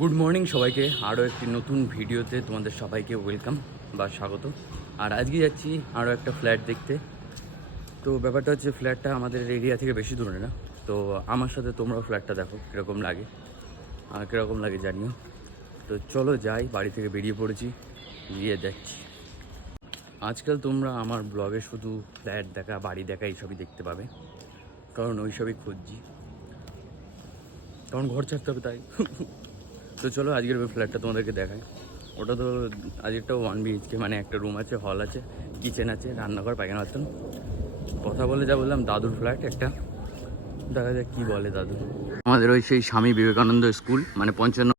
Good morning সবাইকে। আরও একটি নতুন ভিডিওতে তোমাদের সবাইকে ওয়েলকাম বা স্বাগত। আর আজকে যাচ্ছি আরও একটা ফ্ল্যাট দেখতে। তো ব্যাপারটা হচ্ছে ফ্ল্যাটটা আমাদের এরিয়া থেকে বেশি দূরে না। তো আমার সাথে তোমরাও ফ্ল্যাটটা দেখো, কীরকম লাগে আর কীরকম লাগে জানিও। তো চলো যাই, বাড়ি থেকে বেরিয়ে পড়েছি, গিয়ে যাচ্ছি আজকাল তোমরা আমার ব্লগে শুধু ফ্ল্যাট দেখা, বাড়ি দেখা এইসবই দেখতে পাবে। কারণ ওইসবই খুঁজছি। কারণ ঘর ছাড়তে হবে তাই। তো চলো, আজকের ওই ফ্ল্যাটটা তোমাদেরকে দেখাই। ওটা তো আজকেরটা ওয়ান বিএইচকে মানে একটা রুম আছে হল আছে কিচেন আছে, রান্নাঘর, পায়খানা বাথরুম কথা বলে যা বললাম, দাদুর ফ্ল্যাট একটা। দেখা যাক কী বলে দাদু। আমাদের ওই সেই স্বামী বিবেকানন্দ স্কুল মানে পঞ্চান্ন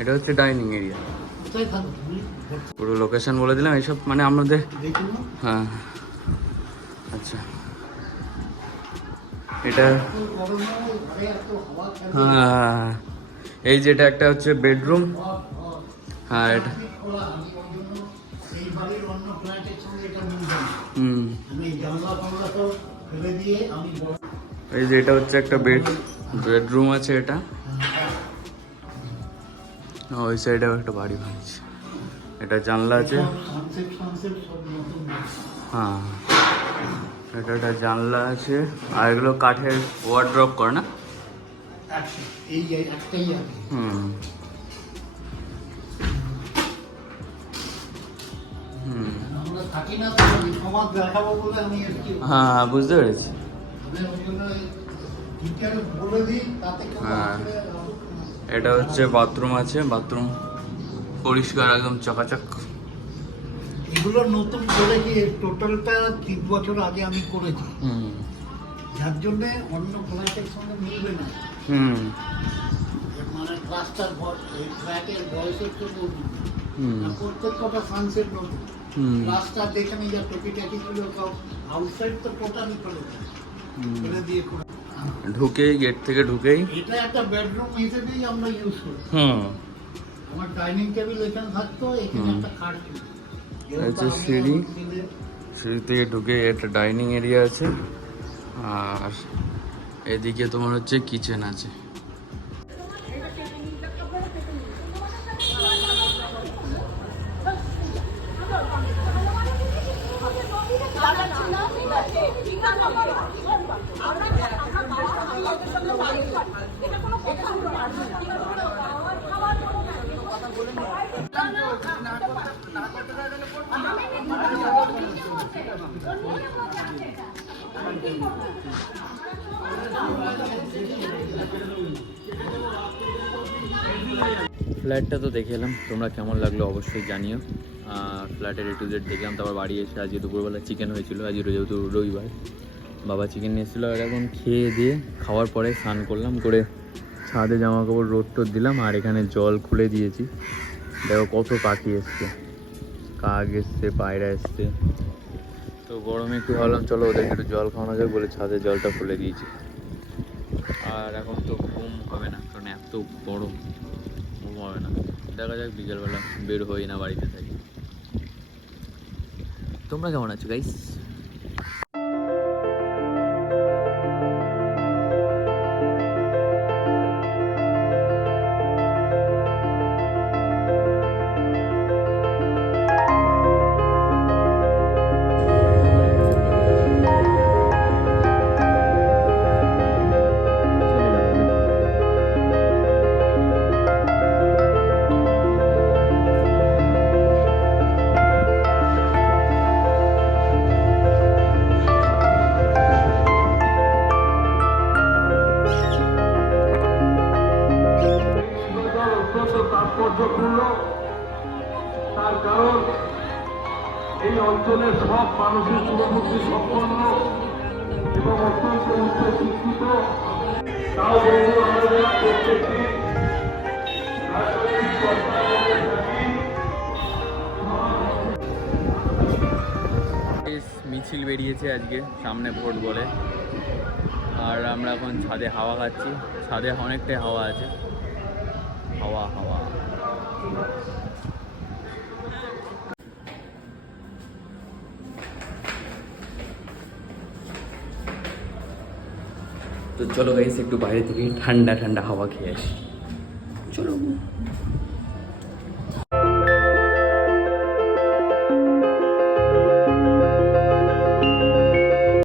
এটা হচ্ছে ডাইনিং এরিয়া। পুরো লোকেশন বলে দিলাম এইসব মানে আমাদের হ্যাঁ। আচ্ছা। এটা এত হাওয়া থাকে হ্যাঁ এই যেটা একটা হচ্ছে বেডরুম হ্যাঁ এটা হুম। এই যে এটা হচ্ছে একটা বেড বেডরুম আছে এটা। ওই সাইডেও একটা বাড়ি ভাঙছে। এটা জানলা আছে। হ্যাঁ এটা একটা জানলা আছে। আর এগুলো কাঠের ওয়ার্ড্রপ করে না? হুম। হ্যাঁ হ্যাঁ বুঝতে পেরেছি। হ্যাঁ। এটা হচ্ছে বাথরুম আছে বাথরুম পরিষ্কার একদম চকাচক। এগুলো নতুন করেছি টোটালটা তিন বছর আগে আমি করেছি? হুম। যার জন্য অন্য ফ্ল্যাটের সঙ্গে মিলবে না। হুম। মানে ক্লাস্টার ফ্ল্যাটের নতুন। প্রত্যেক কটা সানসেট নতুন। যেখানে যা টাকি ছিল সব আউটসাইড তো টোটালি ফেলে ফেলে দিয়ে করে ঢুকেই গেট থেকে ঢুকেই। এটা একটা বেডরুম হিসেবেই আমরা ইউজ করি। হুম। আমার ডাইনিং টেবিল এখানে থাকতো এখানে হুম। একটা খাট ছিল। সিঁড়ি। সিঁড়ি থেকে ঢুকে একটা ডাইনিং এরিয়া আছে। আর এদিকে তোমার হচ্ছে কিচেন আছে। ফ্ল্যাটটা তো দেখে এলাম, তোমরা কেমন লাগল অবশ্যই জানিও। ফ্ল্যাটের এ টু জেড দেখলাম, তারপর বাড়ি এসে আজকে দুপুরবেলা চিকেন হয়েছিল, আজকে যেহেতু রবিবার। বাবা চিকেন নিয়ে এসেছিল আর এখন খেয়ে দিয়ে খাওয়ার পরে স্নান করলাম, করে ছাদে জামা কাপড় রোদ টোদ দিলাম, আর এখানে জল খুলে দিয়েছি। দেখো কত পাখি এসছে, কাক এসছে, পায়রা এসছে। তো গরমে একটু ভাবলাম, চলো ওদেরকে একটু জল খাওয়ানো যাক, বলে ছাদে জলটা খুলে দিয়েছি। আর এখন তো ঘুম হবে না, কারণ এত গরম, ঘুম হবে না। দেখা যাক, বিকেলবেলা বের হই না বাড়িতে থাকি। তোমরা কেমন আছো গাইস কারণ এই অঞ্চলের সব মানুষের সম্পন্ন এবং অত্যন্ত উচ্চ শিক্ষিত। তাও আমাদের প্রত্যেকটি মিছিল বেরিয়েছে আজকে সামনে ভোট বলে। আর আমরা এখন ছাদে হাওয়া খাচ্ছি। ছাদে অনেকটাই হাওয়া আছে। হাওয়া হাওয়া। তো চলো গাইস একটু বাইরে থেকে ঠান্ডা ঠান্ডা হাওয়া খেয়ে আসি। চলো।